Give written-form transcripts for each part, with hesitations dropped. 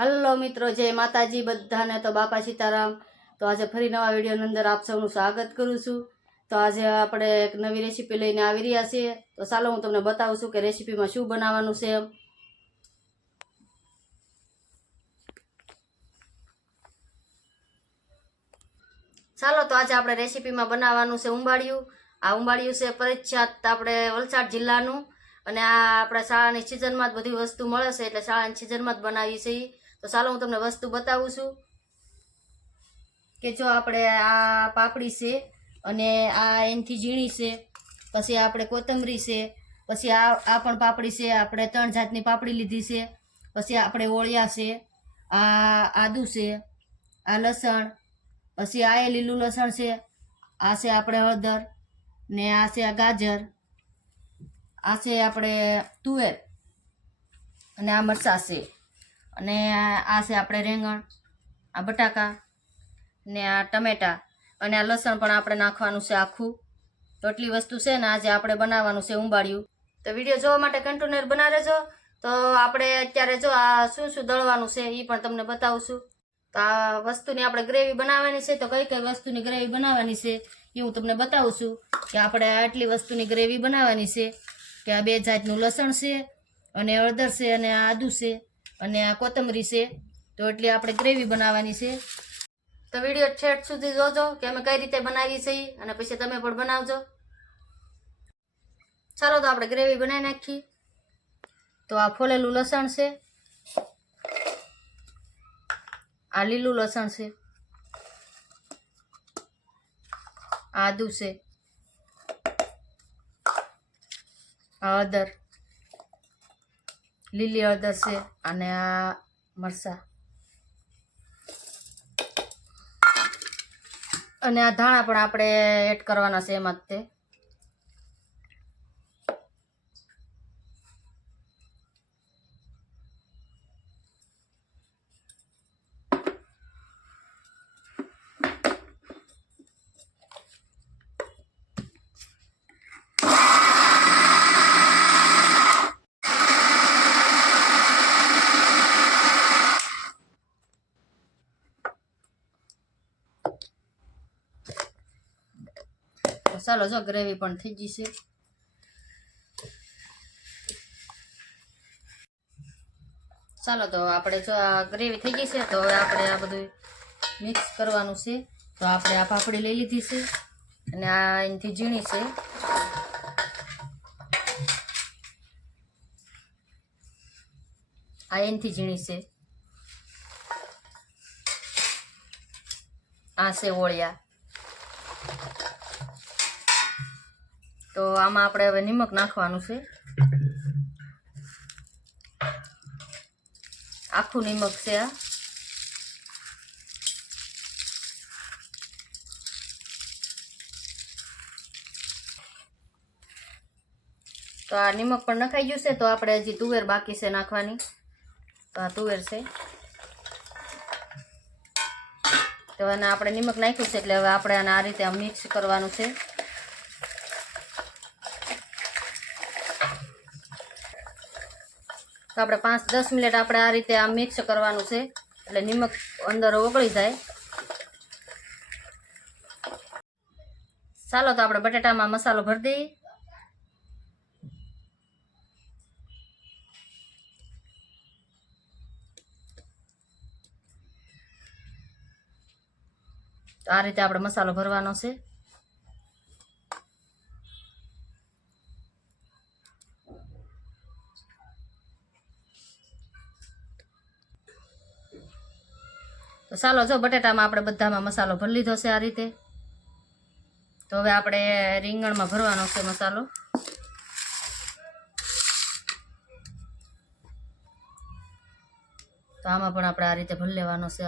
Hello મિત્રો, જય માતાજી બધાને। તો બાપા સીતારામ। તો આજે ફરી નવા વિડીયોની અંદર આપ સૌનું સ્વાગત કરું છું। તો આજે આપણે એક નવી રેસીપી લઈને આવી રહ્યા છીએ। તો ચાલો હું તમને બતાવું છું કે રેસીપીમાં શું બનાવવાનું છે। ચાલો તો આજે આપણે રેસીપીમાં બનાવવાનું છે ઉંબાડિયું। આ ઉંબાડિયું છે પ્રખ્યાત આપણે વલસાડ જિલ્લાનું, અને આ આપણે શાળાની સિઝનમાં જ બધી વસ્તુ મળે છે, એટલે શાળાની સિઝનમાં જ બનાવી છે। તો ચાલો હું તમને વસ્તુ બતાવું છું કે જો આપણે આ પાપડી છે, અને આ એનથી ઝીણી છે, પછી આપણે કોથમરી છે, પછી આ પણ પાપડી છે। આપણે 3 જાતની પાપડી લીધી છે। પછી આપણે ઓળિયા છે, આ આદુ છે, આ લસણ, પછી આ એ લીલું લસણ છે, આ છે આપણે હળદર, ને આ છે આ ગાજર, આ છે આપણે તુવેર, અને આ મરચાં છે, અને આ છે આપણે રીંગણ, આ બટાકા, ને આ ટમેટા, અને આ લસણ પણ આપણે નાખવાનું છે આખું। તો એટલી વસ્તુ છે ને આજે આપણે બનાવવાનું છે ઉંબાડિયું। તો વિડીયો જોવા માટે કન્ટિન્યુ બના રહેજો। તો આપણે અત્યારે જો આ શું દળવાનું છે એ પણ તમને બતાવું છું। તો આ વસ્તુની આપણે ગ્રેવી બનાવવાની છે। તો કઈ કઈ વસ્તુની ગ્રેવી બનાવવાની છે એ હું તમને બતાવું છું કે આપણે આટલી વસ્તુની ગ્રેવી બનાવવાની છે। કે આ 2 જાતનું લસણ છે, અને હળદર છે, અને આ આદુ છે, અને આ કોથમરી છે। તો એટલી આપણે ગ્રેવી બનાવવાની છે। તો વિડીયો છેટ સુધી જોજો કે અમે કઈ રીતે બનાવી છે, અને પછી તમે પણ બનાવજો। ચાલો તો આપણે ગ્રેવી બનાવી નાખીએ। તો આ ફોલેલું લસણ છે, આ લીલું લસણ છે, આદુ છે, આ હળદર, લીલી હળદર છે, અને આ મરચાં, અને આ ધાણા પણ આપણે એડ કરવાના છે એમાં જ તે। ચાલો જો ગ્રેવી પણ થઈ ગઈ છે। ચાલો તો આપણે જો આ ગ્રેવી થઈ ગઈ છે, તો હવે આપણે આ બધું મિક્સ કરવાનું છે। તો આપણે આ પાપડી લઈ લીધી છે, અને આ એનાથી ઝીણી છે, આ એનાથી ઝીણી છે, આ છે ઓળિયા। તો આમાં આપણે હવે નિમક નાખવાનું છે, આખું નિમક છે આ। તો આ નિમક પણ નખાઈ ગયું છે। તો આપણે હજી તુવેર બાકી છે નાખવાની। તો આ તુવેર છે, તો આને આપણે નિમક નાખ્યું છે, એટલે હવે આપણે આને આ રીતે મિક્સ કરવાનું છે। તો આપણે 5-10 મિનિટ આપણે આ રીતે મિક્સ કરવાનું છે, એટલે નિમક અંદર ઓગળી જાય। ચાલો તો આપણે બટાટામાં મસાલો ભરી દઈએ। તો આ રીતે આપણે મસાલો ભરવાનો છે। તો ચાલો જો બટાટામાં આપણે બધામાં મસાલો ભરી લીધો છે આ રીતે। તો હવે આપણે રીંગણમાં ભરવાનો છે મસાલો। તો આમાં પણ આપણે આ રીતે ભરી લેવાનો છે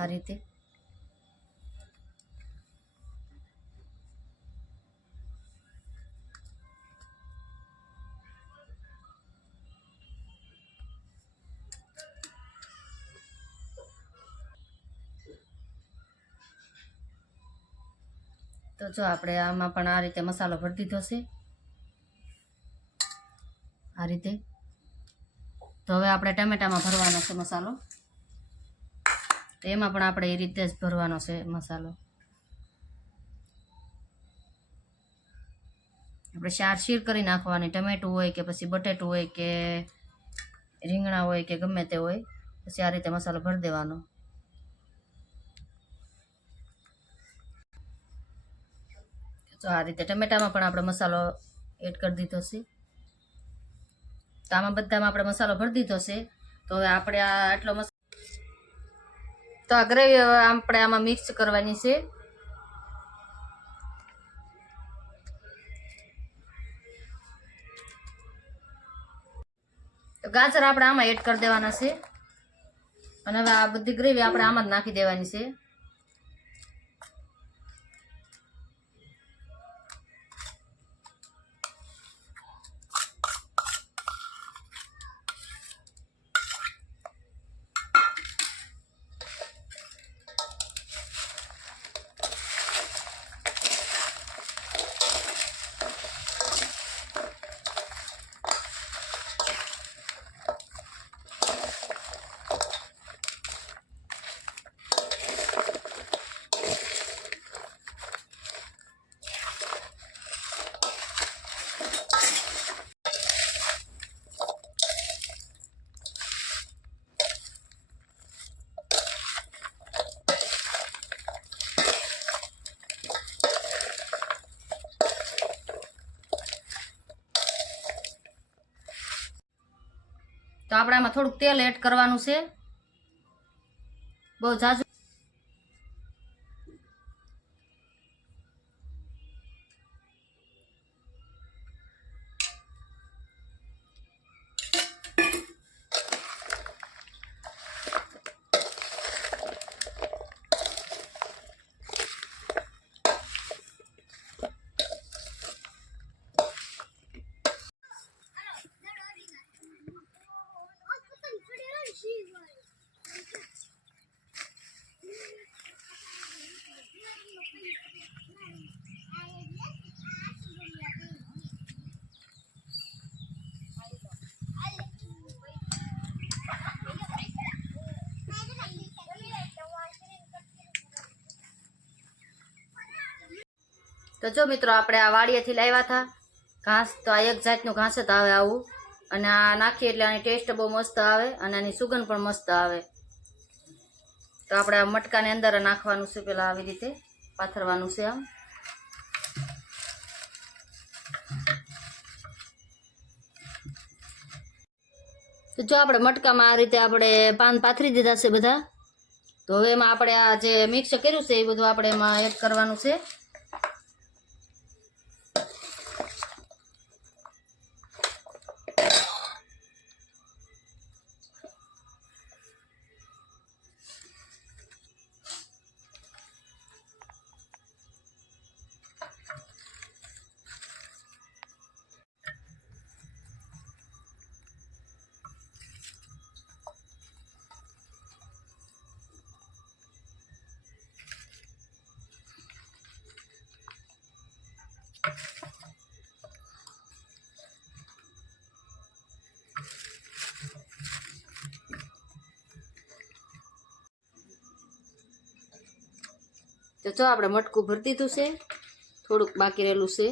આ રીતે। તો જો આપણે આમાં પણ આ રીતે મસાલો ભરી દીધો છે। રીતે. તો હવે આપણે ટમેટામાં ભરવાનો છે મસાલો, તો એમાં પણ આપણે એ રીતે જ ભરવાનો છે મસાલો. આપણે ચાર શીર કરી નાખવાની, ટમેટું હોય કે પછી બટેટું હોય કે રીંગણા હોય કે ગમે તે હોય, પછી આ રીતે મસાલો ભરી દેવાનો. તો આ રીતે ટમેટામાં પણ આપણે મસાલો એડ કરી દીધો છે. તો આમાં બધામાં આપણે મસાલો ભરી દીધો છે. તો હવે આપણે આ આટલો મસાલો, તો આ ગ્રેવી આપણે આમાં મિક્સ કરવાની છે. તો ગાજર આપણે આમાં એડ કરી દેવાના છે, અને હવે આ બધી ગ્રેવી આપણે આમાં જ નાખી દેવાની છે. તો આપણે આમાં થોડુંક તેલ એડ કરવાનું છે, બહુ ઝાઝું. તો જો મિત્રો, આપણે આ વાડીએથી લાવ્યા હતા ઘાસ, તો આ એક જાતનું ઘાસ જ આવે આવું, અને આ નાખીએ એટલે આની ટેસ્ટ બહુ મસ્ત આવે અને આની સુગંધ પણ મસ્ત આવે. તો આપણે આ મટકાની અંદર નાખવાનું છે, પેલા આવી રીતે પાથરવાનું છે આમ. તો જો આપણે મટકામાં આ રીતે આપણે પાન પાથરી દીધા છે બધા. તો હવે એમાં આપણે આ જે મિક્સ કર્યું છે એ બધું આપણે એમાં એડ કરવાનું છે. તો જો આપણે મટકું ભરી દીધું છે, થોડુંક બાકી રહેલું છે.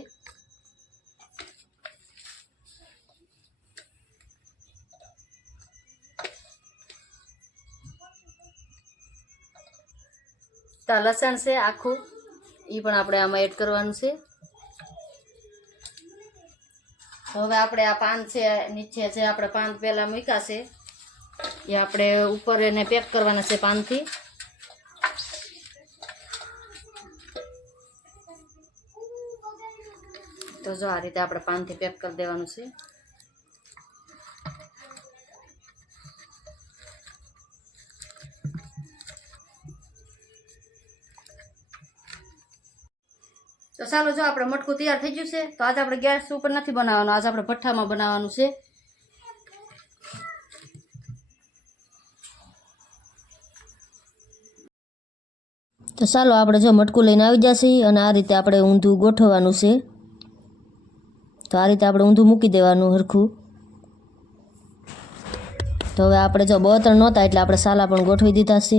તો લસણ છે આખું, એ પણ આપણે આમાં એડ કરવાનું છે. તો હવે આપણે આ પાન છે નીચે જે આપણે પાન પહેલાં મૂક્યા છે એ આપણે ઉપર એને પેક કરવાના છે પાનથી. તો જો આ રીતે આપણે પાનથી પેક કરી દેવાનું છે. તો ચાલો, જો આપણે મટકું તૈયાર થઈ ગયું છે. તો આજે આપણે ગેસ ઉપર નથી બનાવવાનું, આજે આપણે ભઠ્ઠામાં બનાવવાનું છે. તો ચાલો, આપણે જો મટકું લઈને આવી જશે અને આ રીતે આપણે ઊંધું ગોઠવવાનું છે. તો આ રીતે આપણે ઊંધું મૂકી દેવાનું હરખું. તો હવે આપણે જો બળતણ નહોતા એટલે આપણે સાલા પણ ગોઠવી દીધા છે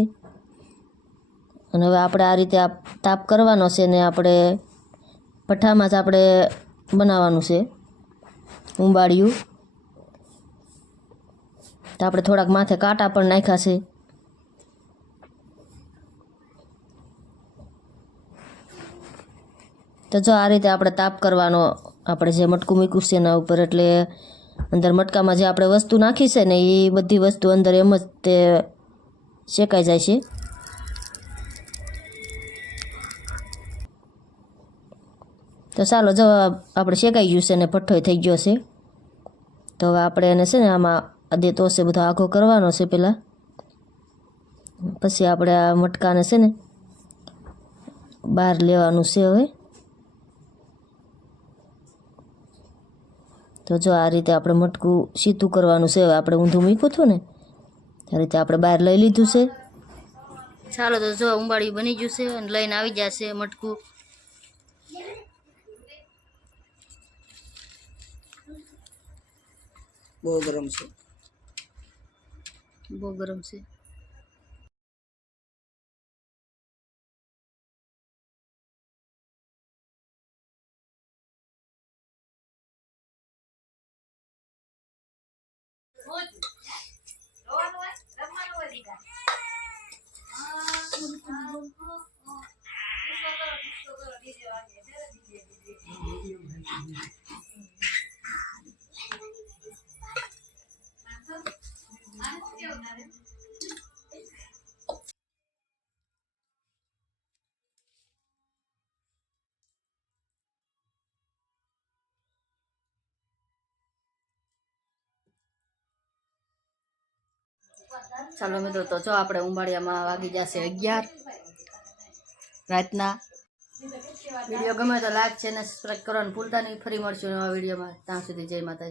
અને હવે આપણે આ રીતે આ તાપ કરવાનો છે ને આપણે ભઠ્ઠામાં જ આપણે બનાવવાનું છે ઉંબાડિયું. તો આપણે થોડાક માથે કાંટા પણ નાખ્યા છે. તો જો આ રીતે આપણે તાપ કરવાનો, આપણે જે મટકું મૂક્યું છે એના ઉપર, એટલે અંદર મટકામાં જે આપણે વસ્તુ નાખી છે ને એ બધી વસ્તુ અંદર એમ જ તે શેકાઈ જાય છે. તો ચાલો જો આપણે શેકાઈ ગયું છે ને ભઠ્ઠો થઈ ગયો છે. તો હવે આપણે એને છે ને આમાં દેતો છે બધો આઘો કરવાનો છે પહેલાં, પછી આપણે આ મટકાને છે ને બહાર લેવાનું છે હવે. તો જો આ રીતે આપણે મટકું સીધું કરવાનું છે. હવે આપણે ઊંધું મૂક્યું હતું ને આ રીતે આપણે બહાર લઈ લીધું છે. ચાલો તો જો ઉંબાડિયું બની ગયું છે અને લઈને આવી જશે મટકું. બહુ ગરમ છે, બહુ ગરમ છે. ચાલો મિત્રો, તો જો આપણે ઉંબાડિયામાં વાગી જશે 11 રાતના. વિડીયો ગમે તો લાઈક છે ને સબસ્ક્રાઈબ કરવાનું ભૂલતા નહીં. ફરી મળશું નવા વિડીયોમાં. ત્યાં સુધી જય માતાજી.